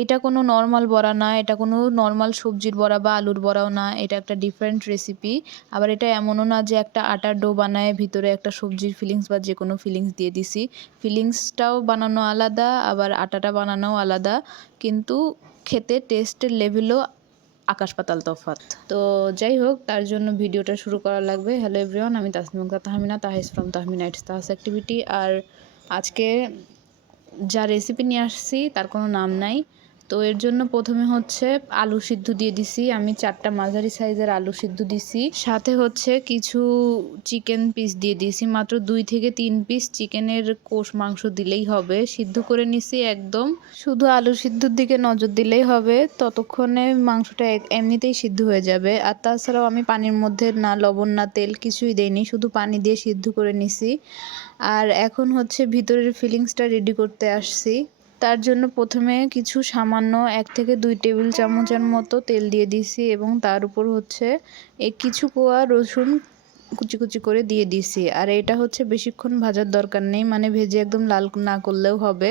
এইটা কোনো নর্মাল বড়া না, এটা কোনো নর্মাল সবজির বড়া বা আলুর বড়াও না, এটা একটা ডিফারেন্ট রেসিপি আবার এটা এমনও না যে একটা আটার ডো বানায়, ভিতরে একটা সবজির ফিলিংস বা যে কোনো ফিলিংস দিয়ে দিছি। ফিলিংসটাও বানানো আলাদা, আবার আটাটা বানানোও আলাদা, কিন্তু খেতে টেস্টের লেভেলও আকাশ পাতাল তফাৎ। তো যাই হোক, তার জন্য ভিডিওটা শুরু করা লাগবে। হ্যালো এভরিওয়ান আমি তাসমিমা তাহমিনা, তাহিস ফ্রম তাহমিনাইটস তাহাস অ্যাক্টিভিটি আর আজকে যা রেসিপি নিয়ে আসছি, তার কোনো নাম নাই। তো এর জন্য প্রথমে হচ্ছে আলু সিদ্ধ দিয়ে দিছি। আমি চারটা মাঝারি সাইজের আলু সিদ্ধ দিছি। সাথে হচ্ছে কিছু চিকেন পিস দিয়ে দিছি মাত্র দুই থেকে তিন পিস চিকেনের কোষ মাংস দিলেই হবে। সিদ্ধ করে নিছি একদম। শুধু আলু সিদ্ধর দিকে নজর দিলেই হবে। ততক্ষণে মাংসটা এমনিতেই সিদ্ধ হয়ে যাবে। আর তাছাড়াও আমি পানির মধ্যে না লবণ, না তেল কিছুই দেইনি। শুধু পানি দিয়ে সিদ্ধ করে নিছি। আর এখন হচ্ছে ভিতরের ফিলিংসটা রেডি করতে আসছি। তার জন্য প্রথমে কিছু সামান্য এক থেকে দুই টেবিল চামচের মতো তেল দিয়ে দিছি এবং তার উপর হচ্ছে কিছু কোয়া রসুন কুচি কুচি করে দিয়ে দিছি আর এটা হচ্ছে বেশিক্ষণ ভাজার দরকার নেই মানে ভেজে একদম লাল না করলেও হবে।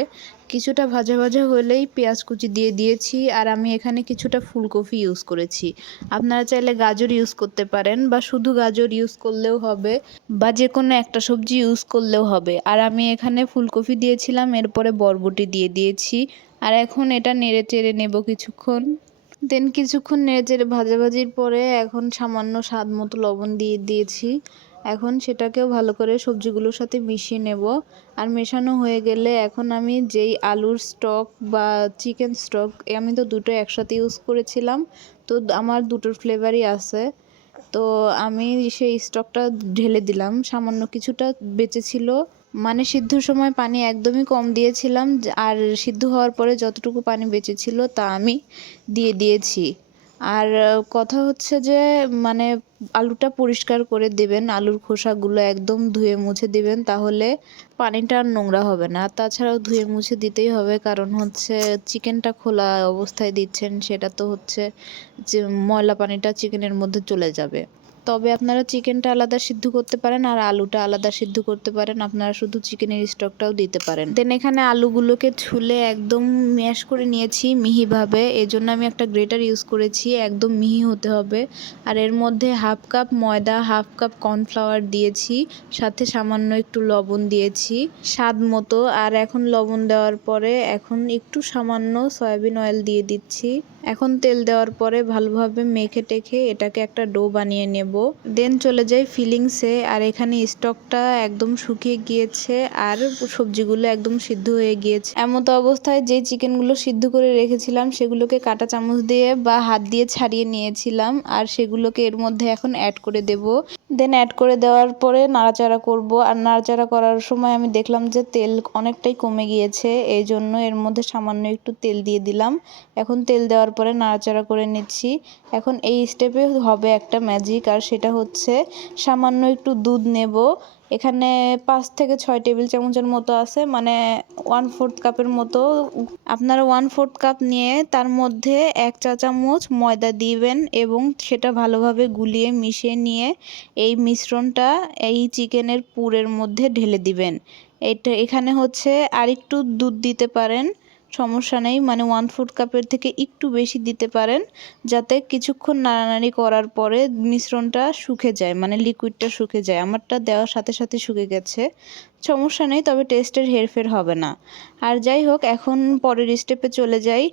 কিছুটা ভাজা ভাজা হলেই পেঁয়াজ কুচি দিয়ে দিয়েছি আর আমি এখানে কিছুটা ফুলকপি ইউজ করেছি। আপনারা চাইলে গাজর ইউজ করতে পারেন বা শুধু গাজর ইউজ করলেও হবে বা যে কোনো একটা সবজি ইউজ করলেও হবে। আর আমি এখানে ফুলকপি দিয়েছিলাম, এরপরে বরবটি দিয়ে দিয়েছি। আর এখন এটা নেড়ে চেড়ে নেব কিছুক্ষণ। দেন কিছুক্ষণ নেড়ে চেড়ে ভাজাভাজির পরে এখন সামান্য স্বাদ মতো লবণ দিয়ে দিয়েছি। এখন সেটাকেও ভালো করে সবজিগুলোর সাথে মিশিয়ে নেব। আর মেশানো হয়ে গেলে এখন আমি যেই আলুর স্টক বা চিকেন স্টক আমি তো দুটো একসাথে ইউজ করেছিলাম, তো আমার দুটোর ফ্লেভারই আছে। তো আমি সেই স্টকটা ঢেলে দিলাম, সামান্য কিছুটা বেঁচে ছিল। মানে সিদ্ধর সময় পানি একদমই কম দিয়েছিলাম, আর সিদ্ধ হওয়ার পরে যতটুকু পানি বেঁচে ছিল তা আমি দিয়ে দিয়েছি। আর কথা হচ্ছে যে মানে আলুটা পরিষ্কার করে দেবেন, আলুর খোসাগুলো একদম ধুয়ে মুছে দিবেন, তাহলে পানিটা আর নোংরা হবে না। তাছাড়াও ধুয়ে মুছে দিতেই হবে, কারণ হচ্ছে চিকেনটা খোলা অবস্থায় দিচ্ছেন, সেটা তো হচ্ছে যে ময়লা পানিটা চিকেনের মধ্যে চলে যাবে। তবে আপনারা চিকেনটা আলাদা সিদ্ধ করতে পারেন আর আলুটা আলাদা সিদ্ধ করতে পারেন। আপনারা শুধু চিকেনের স্টকটাও দিতে পারেন। দেন এখানে আলুগুলোকে ছুলে একদম ম্যাশ করে নিয়েছি মিহিভাবে। এই জন্য আমি একটা গ্রেটার ইউজ করেছি, একদম মিহি হতে হবে। আর এর মধ্যে হাফ কাপ ময়দা, হাফ কাপ কর্নফ্লাওয়ার দিয়েছি, সাথে সামান্য একটু লবণ দিয়েছি। স্বাদ মতো। আর এখন লবণ দেওয়ার পরে এখন একটু সামান্য সয়াবিন অয়েল দিয়ে দিচ্ছি। এখন তেল দেওয়ার পরে ভালোভাবে মেখে টেখে এটাকে একটা ডো বানিয়ে নেব। দেন চলে যাই ফিলিংসে, আর এখানে স্টকটা একদম শুকিয়ে গিয়েছে আর সবজিগুলো একদম সিদ্ধ হয়ে গিয়েছে। এমতো অবস্থায় যে চিকেনগুলো সিদ্ধ করে রেখেছিলাম, সেগুলোকে কাঁটা চামচ দিয়ে বা হাত দিয়ে ছাড়িয়ে নিয়েছিলাম, আর সেগুলোকে এর মধ্যে এখন অ্যাড করে দেব। দেন অ্যাড করে দেওয়ার পরে নাড়াচাড়া করব, আর নাড়াচাড়া করার সময় আমি দেখলাম যে তেল অনেকটাই কমে গিয়েছে, এই জন্য এর মধ্যে সামান্য একটু তেল দিয়ে দিলাম। এখন তেল দেওয়ার পরে নাড়াচাড়া করে নিচ্ছি। এখন এই স্টেপে হবে একটা ম্যাজিক আর সেটা হচ্ছে সামান্য একটু দুধ নেব। এখানে পাঁচ থেকে ছয় টেবিল চামচের মতো আছে মানে ওয়ান ফোর্থ কাপের মতো। আপনারা ওয়ান ফোর্থ কাপ নিয়ে তার মধ্যে এক চা চামচ ময়দা দিবেন এবং সেটা ভালোভাবে গুলিয়ে মিশিয়ে নিয়ে এই মিশ্রণটা এই চিকেনের পুরের মধ্যে ঢেলে দিবেন। এটা এখানে হচ্ছে আরেকটু দুধ দিতে পারেন। সমস্যা নেই। মানে ওয়ান ফোর্থ কাপের থেকে একটু বেশি দিতে পারেন, যাতে কিছুক্ষণ নাড়ানাড়ি করার পরে মিশ্রণটা শুকে যায় মানে লিকুইডটা শুকে যায়। আমারটা দেওয়ার সাথে সাথে শুকে গেছে। সমস্যা নেই, তবে টেস্টের হেরফের হবে না। আর যাই হোক, এখন পরের স্টেপে চলে যাই।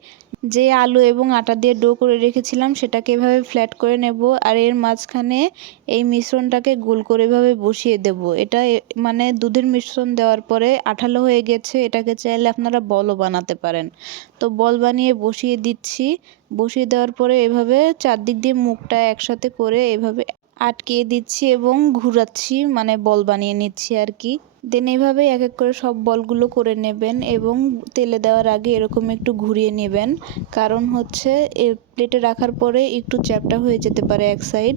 যে আলু এবং আটা দিয়ে ডো করে রেখেছিলাম, সেটাকে এভাবে ফ্ল্যাট করে নেব আর এর মাঝখানে এই মিশ্রণটাকে গোল করে এভাবে বসিয়ে দেব। এটা মানে দুধের মিশ্রণ দেওয়ার পরে আঠালো হয়ে গেছে, এটাকে চাইলে আপনারা বলও বানাতে পারেন। তো বল বানিয়ে বসিয়ে দিচ্ছি। বসিয়ে দেওয়ার পরে এভাবে চারদিক দিয়ে মুখটা একসাথে করে এভাবে আটকিয়ে দিচ্ছি এবং ঘুরাচ্ছি মানে বল বানিয়ে নিচ্ছি আর কি। দেন এইভাবে এক এক করে সব বলগুলো করে নেবেন এবং তেলে দেওয়ার আগে এরকম একটু ঘুরিয়ে নেবেন। কারণ হচ্ছে এ প্লেটে রাখার পরে একটু চ্যাপটা হয়ে যেতে পারে এক সাইড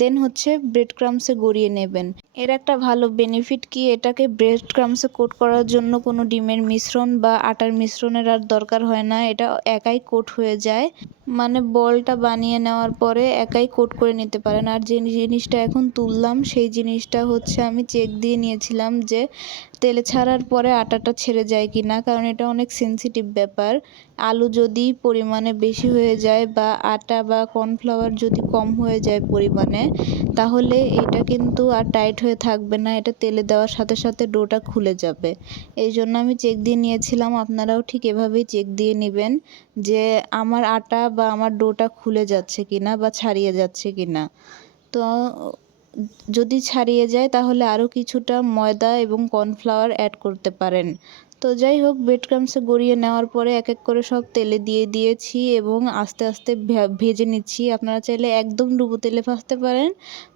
দেন হচ্ছে ব্রেড ক্রামসে গড়িয়ে নেবেন। এর একটা ভালো বেনিফিট কি? এটাকে ব্রেড ক্রামসে কোট করার জন্য কোনো ডিমের মিশ্রণ বা আটার মিশ্রণের আর দরকার হয় না। এটা একাই কোট হয়ে যায়। মানে বলটা বানিয়ে নেওয়ার পরে একাই কোট করে নিতে পারেন। আর যে জিনিসটা এখন তুললাম, সেই জিনিসটা হচ্ছে আমি চেক দিয়ে নিয়েছিলাম যে তেলে ছাড়ার পরে আটাটা ছেড়ে যায় কি না কারণ এটা অনেক সেন্সিটিভ ব্যাপার। আলু যদি পরিমাণে বেশি হয়ে যায় বা আটা বা কর্নফ্লাওয়ার যদি কম হয়ে যায় পরিমাণে, তাহলে এটা কিন্তু আর টাইট হয়ে থাকবে না, এটা তেলে দেওয়ার সাথে সাথে ডোটা খুলে যাবে। এই জন্য আমি চেক দিয়ে নিয়েছিলাম, আপনারাও ঠিক এভাবেই চেক দিয়ে নেবেন যে আমার আটা বা আমার ডোটা খুলে যাচ্ছে কি না বা ছাড়িয়ে যাচ্ছে কি না তো যদি ছাড়িয়ে যায় তাহলে আরও কিছুটা ময়দা এবং কর্নফ্লাওয়ার অ্যাড করতে পারেন। তো যাই হোক ব্রেড ক্রামসে গড়িয়ে নেওয়ার পরে এক এক করে সব তেলে দিয়ে দিয়েছি এবং আস্তে আস্তে ভেজে নিচ্ছি। আপনারা চাইলে একদম ডুবো তেলে ভাজতে পারেন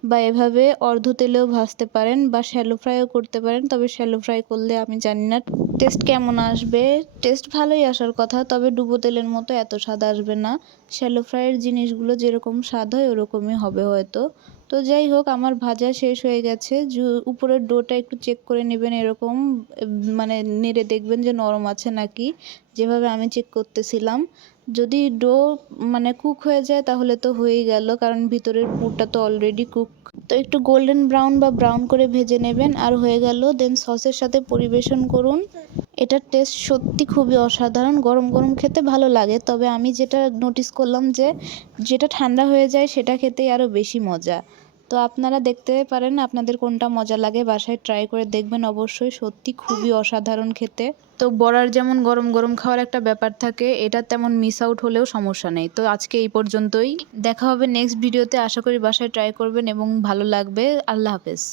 বা এভাবে অর্ধ তেলেও ভাজতে পারেন বা শ্যালো ফ্রাইও করতে পারেন। তবে শ্যালো ফ্রাই করলে আমি জানি না টেস্ট কেমন আসবে। টেস্ট ভালোই আসার কথা, তবে ডুবো তেলের মতো এত স্বাদ আসবে না। শ্যালো ফ্রাইয়ের জিনিসগুলো যেরকম স্বাদ হয়, ওরকমই হবে হয়তো। তো যাই হোক, আমার ভাজা শেষ হয়ে গেছে। উপরের ডোটা একটু চেক করে নেবেন এরকম মানে নেড়ে দেখবেন যে নরম আছে নাকি? যেভাবে আমি চেক করতেছিলাম। যদি ডো মানে কুক হয়ে যায় তাহলে তো হয়েই গেল, কারণ ভিতরের পুরটা তো অলরেডি কুক তো একটু গোল্ডেন ব্রাউন বা ব্রাউন করে ভেজে নেবেন, আর হয়ে গেল। দেন সসের সাথে পরিবেশন করুন। এটার টেস্ট সত্যি খুবই অসাধারণ, গরম গরম খেতে ভালো লাগে। তবে আমি যেটা নোটিস করলাম যে, যেটা ঠান্ডা হয়ে যায় সেটা খেতেই আরও বেশি মজা। তো আপনারা দেখতে পারেন আপনাদের কোনটা মজা লাগে, বাসায় ট্রাই করে দেখবেন অবশ্যই, সত্যি খুবই অসাধারণ খেতে। তো বড়ার যেমন গরম গরম খাওয়ার একটা ব্যাপার থাকে, এটা তেমন মিস আউট হলেও সমস্যা নেই। তো আজকে এই পর্যন্তই, দেখা হবে নেক্সট ভিডিওতে আশা করি বাসায় ট্রাই করবেন এবং ভালো লাগবে, আল্লাহ হাফেজ।